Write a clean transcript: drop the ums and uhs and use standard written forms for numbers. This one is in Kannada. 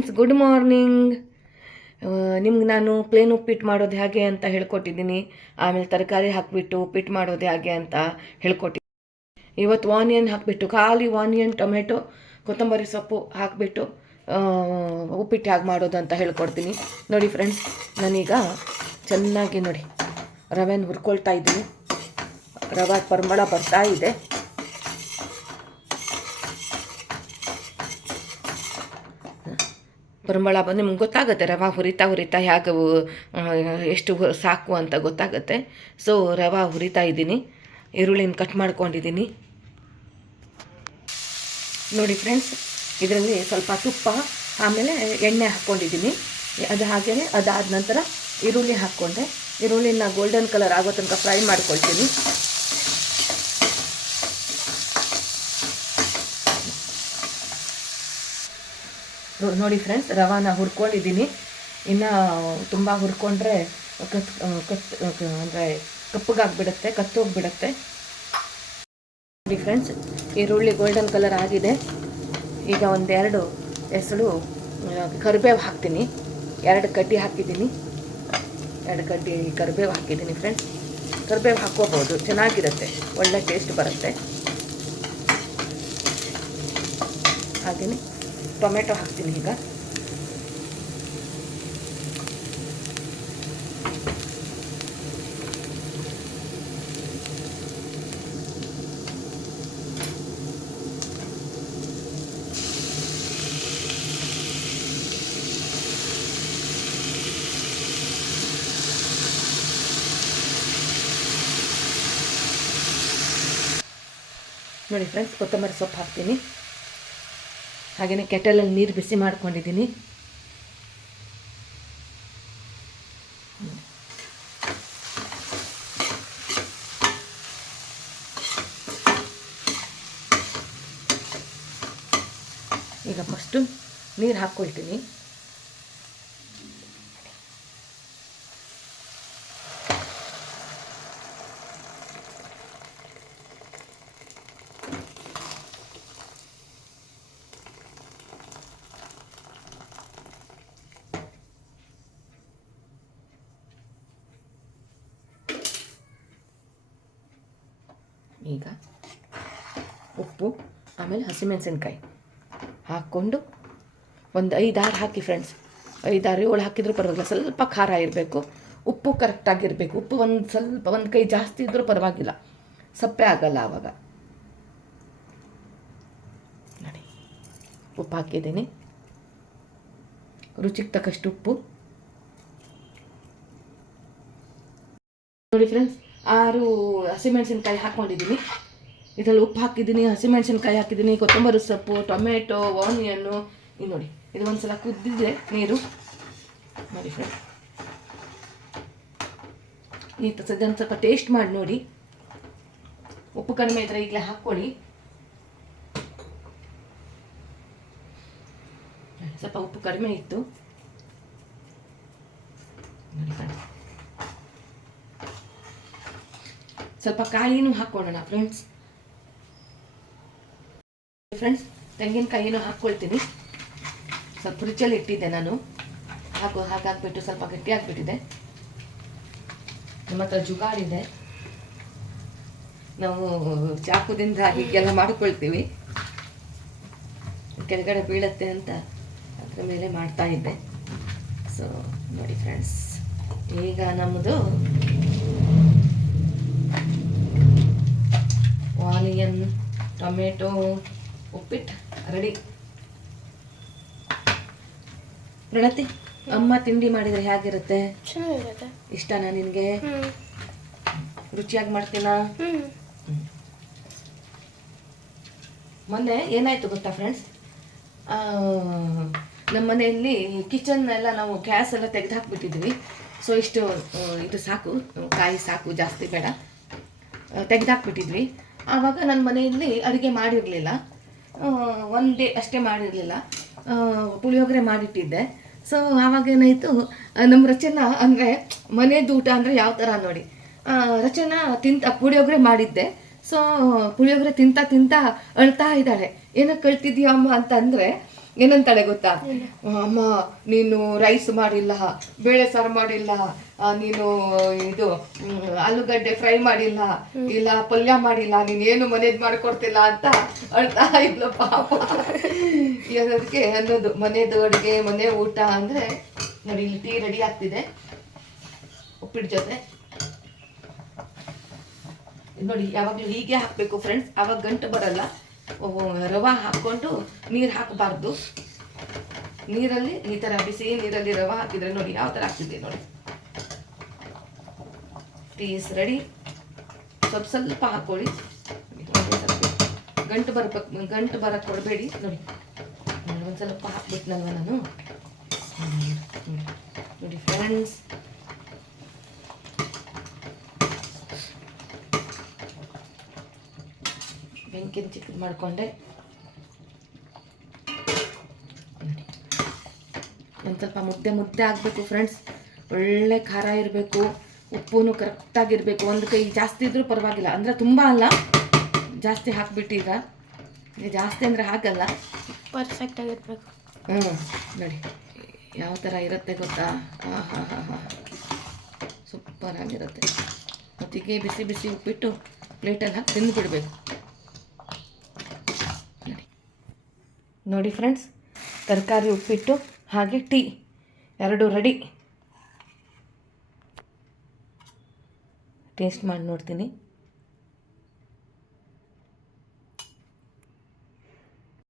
Friends, good morning. ನಿಮ್ಗೆ ನಾನು ಪ್ಲೇನ್ ಉಪ್ಪಿಟ್ಟು ಮಾಡೋದು ಹೇಗೆ ಅಂತ ಹೇಳ್ಕೊಟ್ಟಿದ್ದೀನಿ. ಆಮೇಲೆ ತರಕಾರಿ ಹಾಕಿಬಿಟ್ಟು ಉಪ್ಪಿಟ್ಟು ಮಾಡೋದು ಹೇಗೆ ಅಂತ ಹೇಳ್ಕೊಟ್ಟಿದ್ದೀನಿ. ಇವತ್ತು ಆನಿಯನ್ ಹಾಕಿಬಿಟ್ಟು, ಖಾಲಿ ಆನಿಯನ್, ಟೊಮೆಟೊ, ಕೊತ್ತಂಬರಿ ಸೊಪ್ಪು ಹಾಕಿಬಿಟ್ಟು ಉಪ್ಪಿಟ್ಟು ಹೇಗೆ ಮಾಡೋದು ಅಂತ ಹೇಳ್ಕೊಡ್ತೀನಿ. ನೋಡಿ ಫ್ರೆಂಡ್ಸ್, ನಾನೀಗ ಚೆನ್ನಾಗಿ ನೋಡಿ ರವೆನ ಹುರ್ಕೊಳ್ತಾ ಇದ್ದೀನಿ. ರವೆ ಪರಿಮಳ ಬರ್ತಾ ಇದೆ. ಪರಿಮಳ ಬಂದು ನಿಮ್ಗೆ ಗೊತ್ತಾಗುತ್ತೆ ರವೆ ಹುರಿತಾ ಹೇಗೆ ಎಷ್ಟು ಸಾಕು ಅಂತ ಗೊತ್ತಾಗುತ್ತೆ. ಸೊ ರವೆ ಹುರಿತಾ ಇದ್ದೀನಿ. ಈರುಳ್ಳಿನ ಕಟ್ ಮಾಡ್ಕೊಂಡಿದ್ದೀನಿ. ನೋಡಿ ಫ್ರೆಂಡ್ಸ್, ಇದರಲ್ಲಿ ಸ್ವಲ್ಪ ತುಪ್ಪ ಆಮೇಲೆ ಎಣ್ಣೆ ಹಾಕ್ಕೊಂಡಿದ್ದೀನಿ. ಅದು ಹಾಗೆಯೇ ಅದಾದ ನಂತರ ಈರುಳ್ಳಿ ಹಾಕ್ಕೊಂಡೆ. ಈರುಳ್ಳಿನ ಗೋಲ್ಡನ್ ಕಲರ್ ಆಗೋ ತನಕ ಫ್ರೈ ಮಾಡ್ಕೊಳ್ತೀನಿ. ನೋಡಿ ಫ್ರೆಂಡ್ಸ್, ರವಾನ ಹುರ್ಕೊಂಡಿದ್ದೀನಿ. ಇನ್ನು ತುಂಬ ಹುರ್ಕೊಂಡ್ರೆ ಅಂದರೆ ಕಪ್ಪಗಾಗ್ಬಿಡುತ್ತೆ, ಕತ್ತೋಗ್ಬಿಡುತ್ತೆ. ನೋಡಿ ಫ್ರೆಂಡ್ಸ್, ಈರುಳ್ಳಿ ಗೋಲ್ಡನ್ ಕಲರ್ ಆಗಿದೆ. ಈಗ ಒಂದೆರಡು ಎಸಳು ಕರಿಬೇವು ಹಾಕ್ತೀನಿ. 2 ಕಡ್ಡಿ ಹಾಕಿದ್ದೀನಿ. 2 ಕಡ್ಡಿ ಕರಿಬೇವು ಹಾಕಿದ್ದೀನಿ ಫ್ರೆಂಡ್ಸ್. ಕರಿಬೇವು ಹಾಕ್ಕೋಬೋದು, ಚೆನ್ನಾಗಿರುತ್ತೆ, ಒಳ್ಳೆ ಟೇಸ್ಟ್ ಬರುತ್ತೆ. ಹಾಗೆಯೇ ಟೊಮೆಟೊ ಹಾಕ್ತೀನಿ. ಈಗ ನೋಡಿ ಫ್ರೆಂಡ್ಸ್, ಕೊತ್ತಂಬರಿ ಸೊಪ್ಪು ಹಾಕ್ತೀನಿ. ಹಾಗೆಯೇ ಕೆಟಲಲ್ಲಿ ನೀರು ಬಿಸಿ ಮಾಡ್ಕೊಂಡಿದ್ದೀನಿ. ಈಗ ಫಸ್ಟು ನೀರು ಹಾಕ್ಕೊಳ್ತೀನಿ. ಈಗ ಉಪ್ಪು ಆಮೇಲೆ ಹಸಿಮೆಣಸಿನ್ಕಾಯಿ ಹಾಕ್ಕೊಂಡು ಒಂದು 5-6 ಹಾಕಿ ಫ್ರೆಂಡ್ಸ್. 5-6 7 ಹಾಕಿದ್ರೂ ಪರವಾಗಿಲ್ಲ. ಸ್ವಲ್ಪ ಖಾರ ಇರಬೇಕು, ಉಪ್ಪು ಕರೆಕ್ಟಾಗಿರಬೇಕು. ಉಪ್ಪು ಒಂದು ಕೈ ಜಾಸ್ತಿ ಇದ್ದರೂ ಪರವಾಗಿಲ್ಲ, ಸಪ್ಪೆ ಆಗಲ್ಲ ಆವಾಗ. ನೋಡಿ, ಉಪ್ಪು ಹಾಕಿದ್ದೀನಿ. ರುಚಿಗೆ ತಕ್ಕಷ್ಟು ಉಪ್ಪು. ನೋಡಿ ಫ್ರೆಂಡ್ಸ್, 6 ಹಸಿಮೆಣಸಿನ್ಕಾಯಿ ಹಾಕ್ಕೊಂಡಿದ್ದೀನಿ. ಇದರಲ್ಲಿ ಉಪ್ಪು ಹಾಕಿದ್ದೀನಿ, ಹಸಿಮೆಣಸಿನ್ಕಾಯಿ ಹಾಕಿದ್ದೀನಿ, ಕೊತ್ತಂಬರಿ ಸೊಪ್ಪು, ಟೊಮೆಟೊ, ಆನಿಯನ್ನು. ಇದು ನೋಡಿ, ಇದು ಒಂದು ಸಲ ಕುದ್ದಿದೆ ನೀರು. ನೋಡಿ ಫ್ರೆಂಡ್ಸ್, ಈ ಸದ್ಯ ಸ್ವಲ್ಪ ಟೇಸ್ಟ್ ಮಾಡಿ ನೋಡಿ. ಉಪ್ಪು ಕಡಿಮೆ ಇದ್ದರೆ ಈಗಲೇ ಹಾಕ್ಕೊಳ್ಳಿ. ಸ್ವಲ್ಪ ಉಪ್ಪು ಕಡಿಮೆ ಇತ್ತು. ನೋಡಿ ಫ್ರೆಂಡ್ಸ್, ಸ್ವಲ್ಪ ಕಾಯಿನೂ ಹಾಕ್ಕೊಳ್ಳೋಣ ಫ್ರೆಂಡ್ಸ್. ತೆಂಗಿನಕಾಯಿನೂ ಹಾಕ್ಕೊಳ್ತೀನಿ. ಸ್ವಲ್ಪ ಫ್ರಿಜ್ಜಲ್ಲಿ ಇಟ್ಟಿದ್ದೆ ನಾನು, ಹಾಗಾಗ್ಬಿಟ್ಟು ಸ್ವಲ್ಪ ಗಟ್ಟಿಯಾಗಿಬಿಟ್ಟಿದೆ. ನಮ್ಮ ಹತ್ರ ಜುಗಾಡಿದೆ, ನಾವು ಚಾಕುದಿಂದ ಹೀಗೆಲ್ಲ ಮಾಡ್ಕೊಳ್ತೀವಿ. ಕೆಳಗಡೆ ಬೀಳುತ್ತೆ ಅಂತ ಅದ್ರ ಮೇಲೆ ಮಾಡ್ತಾ ಇದ್ದೆ. ಸೊ ನೋಡಿ ಫ್ರೆಂಡ್ಸ್, ಈಗ ನಮ್ಮದು ಆನಿಯನ್ ಟೊಮೆಟೊ ಉಪ್ಪಿಟ್ಟು ರೆಡಿ. ಪ್ರಣತಿ, ಅಮ್ಮ ತಿಂಡಿ ಮಾಡಿದರೆ ಹೇಗಿರುತ್ತೆ? ಚೆನ್ನಾಗಿರುತ್ತೆ. ಇಷ್ಟನಾ ನಿನಗೆ? ರುಚಿಯಾಗಿ ಮಾಡ್ತೀನಾ? ಮೊನ್ನೆ ಏನಾಯಿತು ಗೊತ್ತಾ ಫ್ರೆಂಡ್ಸ್, ನಮ್ಮ ಮನೆಯಲ್ಲಿ ಕಿಚನ್ ಎಲ್ಲ ನಾವು ಗ್ಯಾಸ್ ಎಲ್ಲ ತೆಗೆದು ಹಾಕ್ಬಿಟ್ಟಿದ್ವಿ. ಸೊ ಇಷ್ಟು ಇದು ಸಾಕು, ಕಾಯಿ ಸಾಕು, ಜಾಸ್ತಿ ಬೇಡ, ತೆಗೆದಾಕ್ಬಿಟ್ಟಿದ್ವಿ. ಆವಾಗ ನನ್ನ ಮನೆಯಲ್ಲಿ ಅಡುಗೆ ಮಾಡಿರಲಿಲ್ಲ, 1 ಡೇ ಅಷ್ಟೇ ಮಾಡಿರಲಿಲ್ಲ, ಪುಳಿಯೋಗರೆ ಮಾಡಿಟ್ಟಿದ್ದೆ. ಸೊ ಆವಾಗ ಏನಾಯಿತು, ನಮ್ಮ ರಚನಾ ಅಂದರೆ ಮನೆಯದು ಊಟ ಅಂದರೆ ಯಾವ ಥರ ನೋಡಿ, ರಚನಾ ಪುಳಿಯೋಗರೆ ಮಾಡಿದ್ದೆ. ಸೊ ಪುಳಿಯೋಗರೆ ತಿಂತ ಅಳ್ತಾ ಇದ್ದಾಳೆ. ಏನಕ್ಕೆ ಕಳ್ತಿದ್ಯಾ ಅಮ್ಮ ಅಂತಂದರೆ ಏನಂತಾಳೆ ಗೊತ್ತಾ, ಅಮ್ಮ ನೀನು ರೈಸ್ ಮಾಡಿಲ್ಲ, ಬೇಳೆ ಸಾರು ಮಾಡಿಲ್ಲ, ನೀನು ಇದು ಆಲೂಗಡ್ಡೆ ಫ್ರೈ ಮಾಡಿಲ್ಲ, ಇಲ್ಲ ಪಲ್ಯ ಮಾಡಿಲ್ಲ, ನೀನೇನು ಮನೇದು ಮಾಡ್ಕೊಡ್ತಿಲ್ಲ ಅಂತ ಅಳ್ತಾ ಇದ್ಲು ಪಾಪ. ಅದಕ್ಕೆ ಅನ್ನೋದು ಮನೆದು ಅಡುಗೆ ಮನೆ ಊಟ ಅಂದರೆ. ನೋಡಿ ಇಲ್ಲಿ ಟೀ ರೆಡಿ ಆಗ್ತಿದೆ ಉಪ್ಪಿಟ್ಟು ಜೊತೆ. ನೋಡಿ ಯಾವಾಗಲೂ ಹೀಗೆ ಹಾಕಬೇಕು ಫ್ರೆಂಡ್ಸ್, ಆವಾಗ ಗಂಟು ಬರಲ್ಲ. ರವೆ ಹಾಕ್ಕೊಂಡು ನೀರು ಹಾಕಬಾರ್ದು. ನೀರಲ್ಲಿ ಈ ಥರ ಬಿಸಿ ನೀರಲ್ಲಿ ರವೆ ಹಾಕಿದರೆ ನೋಡಿ ಯಾವ ಥರ ಆಗ್ತಿದೆ ನೋಡಿ. Tea is ready. ಸ್ವಲ್ಪ ಹಾಕ್ಕೊಳ್ಳಿ, ಗಂಟು ಬರಕ್ಕೆ ಕೊಡಬೇಡಿ. ನೋಡಿ ಒಂದು ಸ್ವಲ್ಪ ಹಾಕ್ಬಿಟ್ನಲ್ವ ನಾನು. ನೋಡಿ ಫ್ರೆಂಡ್ಸ್, ಬೆಂಕಿನ ಚಿಕ್ಕದು ಮಾಡಿಕೊಂಡೆ. ಒಂದು ಸ್ವಲ್ಪ ಮುದ್ದೆ ಆಗಬೇಕು ಫ್ರೆಂಡ್ಸ್. ಒಳ್ಳೆ ಖಾರ ಇರಬೇಕು, ಉಪ್ಪು ಕರೆಕ್ಟಾಗಿರಬೇಕು. ಒಂದು ಕೈ ಜಾಸ್ತಿ ಇದ್ರೂ ಪರವಾಗಿಲ್ಲ, ಅಂದರೆ ತುಂಬ ಅಲ್ಲ, ಜಾಸ್ತಿ ಹಾಕ್ಬಿಟ್ಟು ಈಗ ಜಾಸ್ತಿ ಅಂದರೆ ಹಾಕಲ್ಲ, ಪರ್ಫೆಕ್ಟಾಗಿರ್ಬೇಕು. ನೋಡಿ ಯಾವ ಥರ ಇರುತ್ತೆ ಗೊತ್ತಾ. ಸೂಪರಾಗಿರುತ್ತೆ. ಮತ್ತಿಗೆ ಬಿಸಿ ಬಿಸಿ ಉಪ್ಪಿಟ್ಟು ಪ್ಲೇಟಲ್ಲಿ ಹಾಕಿ ತಿಂದುಬಿಡಬೇಕು. ನೋಡಿ ಫ್ರೆಂಡ್ಸ್, ತರಕಾರಿ ಉಪ್ಪಿಟ್ಟು ಹಾಗೆ ಟೀ ಎರಡೂ ರೆಡಿ. ಟೇಸ್ಟ್ ಮಾಡಿ ನೋಡ್ತೀನಿ.